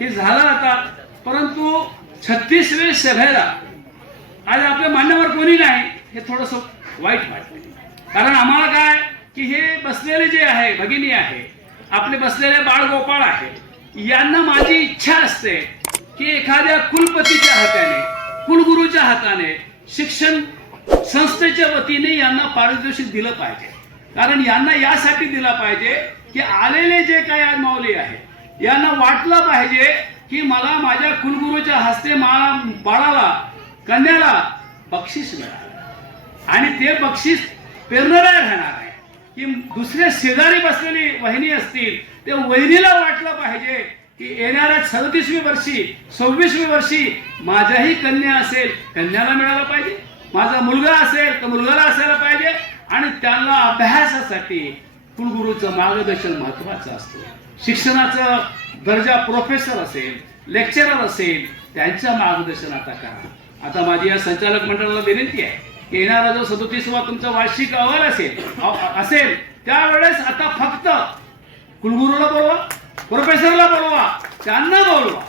हे झालं आता, परंतु 36वे सभेला आज आपल्या मान्यवर कोणी नाही, हे थोडंसं वाईट वाटतं. कारण आम्हाला काय की हे बसलेले जे आहे भगिनी आहे, आपले बसलेले बाळगोपाळ आहे, यांना माझी इच्छा असते की एखाद्या कुलपतीच्या हाताने, कुलगुरूच्या हाताने, शिक्षण संस्थेच्या वतीने यांना पारितोषिक दिलं पाहिजे. कारण यांना यासाठी दिला पाहिजे की आलेले जे काही आज माऊली आहे यांना वाटलं पाहिजे की मला माझ्या कुलगुरूच्या हस्ते बाळाला, कन्याला बक्षीस मिळालं आणि ते बक्षीस प्रेरणादायक राहणार आहे. की दुसरे शेजारी बसलेली वहिनी असतील, ते वहिनीला वाटलं पाहिजे की येणाऱ्या 37वी वर्षी, 26वी वर्षी माझ्याही कन्या असेल, कन्याला मिळालं पाहिजे, माझा मुलगा असेल तर मुलगाला असायला पाहिजे. आणि त्यांना अभ्यासासाठी कुलगुरूचं मार्गदर्शन महत्वाचं असतं. शिक्षणाचा दर्जा प्रोफेसर असेल, लेक्चरर असेल, त्यांच्या मार्गदर्शनात करा. आता माझी या संचालक मंडळाला विनंती आहे की येणारा जो 37वा तुमचा वार्षिक अहवाल असेल त्यावेळेस आता फक्त कुलगुरूला बोलवा, प्रोफेसरला बोलवा, त्यांना बोलवा,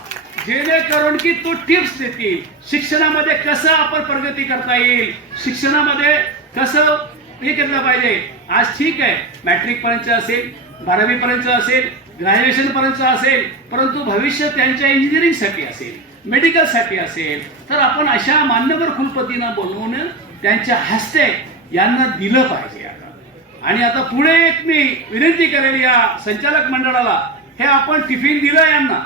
जेणेकरून की तो टिप्स देतील शिक्षणामध्ये कसं आपण प्रगती करता येईल, शिक्षणामध्ये कसं हे केलं पाहिजे. आज ठीक आहे मॅट्रिक पर्यंत असेल, 12वी पर्यंत असेल, ग्रॅज्युएशन पर्यंत असेल, परंतु भविष्य त्यांच्या इंजिनिअरिंगसाठी असेल, मेडिकलसाठी असेल, तर आपण अशा मान्यवर कुलपतींना बोलवून त्यांच्या हस्ते यांना दिलं पाहिजे. आणि आता पुढे एक मी विनंती करेल या संचालक मंडळाला, हे आपण टिफिन दिलं यांना,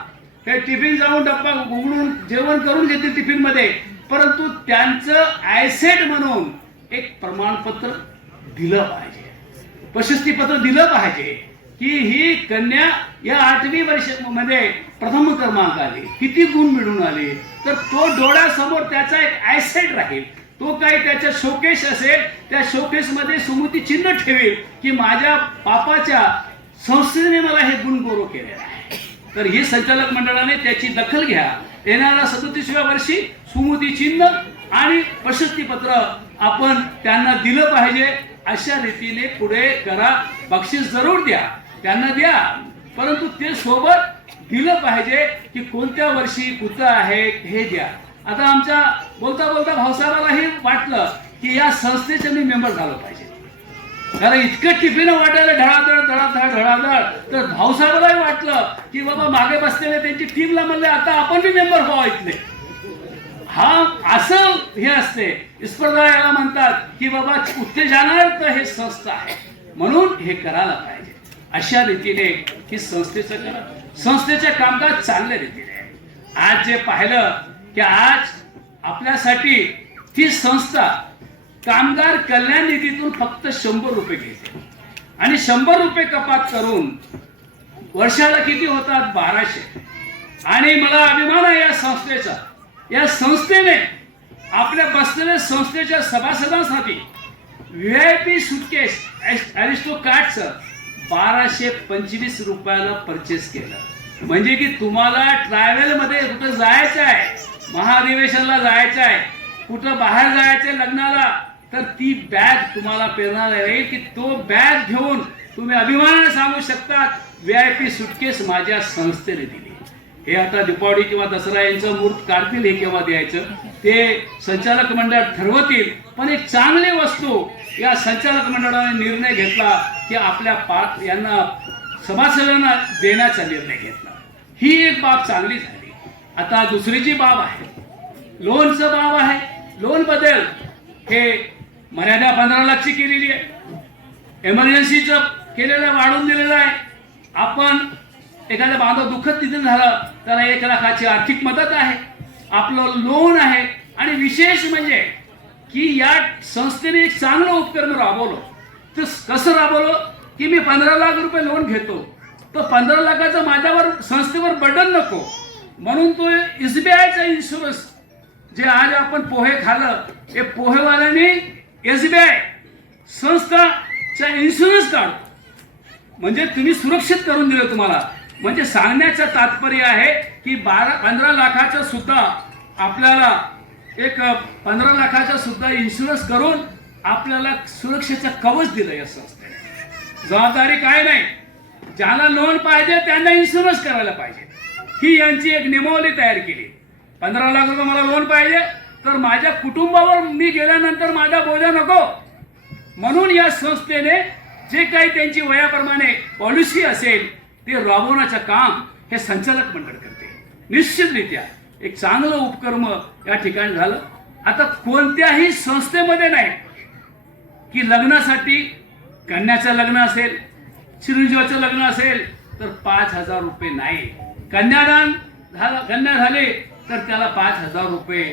हे टिफिन जाऊन डब्बा उघडून जेवण करून घेतील टिफिन मध्ये, परंतु त्यांचं ॲसेट म्हणून एक प्रमाणपत्र दिलं पाहिजे, प्रशस्तीपत्र दिलं पाहिजे की ही कन्या या 8वी वर्षामध्ये प्रथम क्रमांक आले, किती गुण मिळून आले, तर तो डोळ्यासमोर त्याचा एक ॲसेट राहील. तो काही त्याच्या शोकेस असेल, त्या शोकेस मध्ये स्मृती चिन्ह ठेवेल की माझ्या बापाच्या संस्थेने मला हे गुण गौरव केलेला आहे. तर ही संचालक मंडळाने त्याची दखल घ्या. येणाऱ्या 37व्या वर्षी स्मृती चिन्ह आणि प्रशस्तीपत्र आपण त्यांना दिलं पाहिजे. अशा रीतीने पुढे करा. बक्षीस जरूर द्या, त्यांना द्या, परंतु ते सोबत दिलं पाहिजे की कोणत्या वर्षी कुठं आहे हे द्या. आता आमच्या बोलता बोलता भाऊसाहेबालाही वाटलं की या संस्थेचे मी मेंबर झालो पाहिजे, कारण इतकं टिफिन वाटायला धडाधड धडाधड धडाधड. तर भाऊसाहेबालाही वाटलं की बाबा मागे बसलेले त्यांची टीमला म्हणले आता आपण बी मेंबर व्हावं इथले. हा असं हे असते स्पर्धा, याला म्हणतात की बाबा उत्तेजनार्थ हे संस्था आहे म्हणून हे करायला पाहिजे. अशा रीतीने ही संस्थेचं करा, संस्थेचे कामकाज चांगल्या रीतीने. आज जे पाहिलं की आज आपल्यासाठी ती संस्था कामगार कल्याण निधीतून फक्त 100 रुपये घेते आणि 100 रुपये कपात करून वर्षाला किती होतात 1200. आणि मला अभिमान आहे या संस्थेचा. या संस्थेने आपल्या बसलेल्या संस्थेच्या सभासदांसाठी VIP सुटकेस अरिस्टो कार्डचं 1225 रुपयाला परचेस केलं. म्हणजे की तुम्हाला ट्रॅव्हल मध्ये कुठं जायचं आहे, महाधिवेशनला जायचं आहे, कुठं बाहेर जायचं लग्नाला, तर ती बॅग तुम्हाला प्रेरणा देईल की तो बॅग घेऊन तुम्ही अभिमानाने सांगू शकता VIP सुटकेस माझ्या संस्थेने दिली. हे आता दीपावली किंवा दसरा यांचं मुहूर्त काढतील, हे केव्हा द्यायचं ते संचालक मंडळ ठरवतील. पण एक चांगली वस्तू या संचालक मंडळाने निर्णय घेतला की आपल्या यांना सभासदांना देण्याचा निर्णय घेतला. ही एक बाब चांगली झाली. आता दुसरी जी बाब आहे लोनचं बाब आहे. लोन बद्दल हे मर्यादा 15 लाखची केलेली आहे, एमर्जन्सीचं केलेलं वाढवून दिलेलं आहे. आपण एखाद्या बांधव दुःखद निधन झालं त्याला 1 लाखाची आर्थिक मदत आहे, आपलं लोन आहे. आणि विशेष म्हणजे की या संस्थेने एक चांगलं उपक्रम राबवलं. तर कसं राबवलं की मी 15 लाख रुपये लोन घेतो, तो 15 लाखाचा माझ्यावर संस्थेवर बर्डन नको म्हणून तो SBIचा इन्शुरन्स, जे आज आपण पोहे खाल्लं हे पोहेवाल्याने SBI संस्थाचा इन्शुरन्स काढतो, म्हणजे तुम्ही सुरक्षित करून दिलं तुम्हाला. म्हणजे सांगण्याचं तात्पर्य आहे की 15 लाखाचं सुद्धा आपल्याला एक 15 लाखाचा सुद्धा इन्शुरन्स करून आपल्याला सुरक्षेचं कवच दिलं या संस्थेने. जबाबदारी काय नाही, ज्याला लोन पाहिजे त्यांना इन्शुरन्स करायला पाहिजे. ही यांची एक नियमावली तयार केली. 15 लाख रुपये मला लोन पाहिजे, तर माझ्या कुटुंबावर मी गेल्यानंतर माझा बोजा नको, म्हणून या संस्थेने जे काही त्यांची वयाप्रमाणे पॉलिसी असेल ते राबवण्याचं काम हे संचालक मंडळ करते. निश्चितरित्या एक चांगलं उपक्रम या ठिकाणी झालं. आता कोणत्याही संस्थेमध्ये नाही की लग्नासाठी, कन्याचं लग्न असेल, चिरंजीवाचं लग्न असेल तर 5,000 रुपये नाही. कन्यादान झालं, कन्या झाले तर त्याला 5,000 रुपये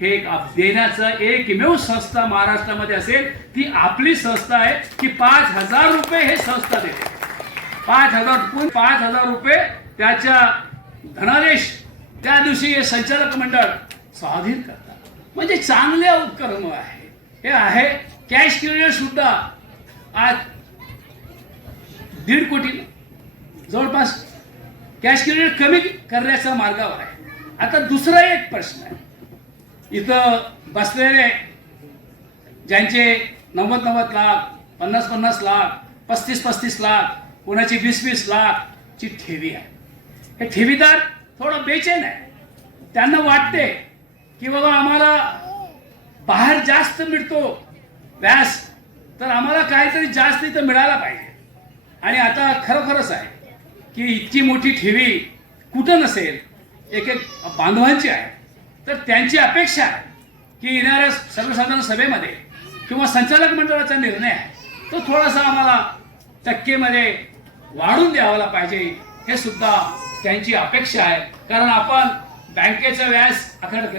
हे एक देण्याचं एकमेव संस्था महाराष्ट्रामध्ये असेल ती आपली संस्था आहे की 5,000 रुपये हे संस्था देते. 5,000 रुपये त्याच्या धनादेश त्या दिवशी हे संचालक मंडळ स्वाधीन करतात. म्हणजे चांगले उपक्रम आहे हे आहे. कॅश क्रेडिट सुद्धा आज 1.5 कोटी जवळपास कॅश क्रेडिट कमी करण्याच्या मार्गावर आहे. आता दुसरा एक प्रश्न आहे, इथं बसलेले ज्यांचे 90 लाख, 50 लाख, 35 लाख, कोणाची 20 लाखची ठेवी आहे. हे ठेवीदार थोडं बेचैन आहे. त्यांना वाटते की बाबा आम्हाला बाहेर जास्त मिळतो व्याज, तर आम्हाला काहीतरी जास्त इथं मिळायला पाहिजे. आणि आता खरोखरच आहे की इतकी मोठी ठेवी कुठं नसेल, एक बांधवांची आहे. तर त्यांची अपेक्षा आहे की येणाऱ्या सर्वसाधारण सभेमध्ये किंवा संचालक मंडळाचा निर्णय आहे तो थोडासा आम्हाला टक्केमध्ये वाढून द्यावाला पाहिजे, हे सुद्धा त्यांची अपेक्षा आहे. कारण आपण बँकेचं व्याज आकारत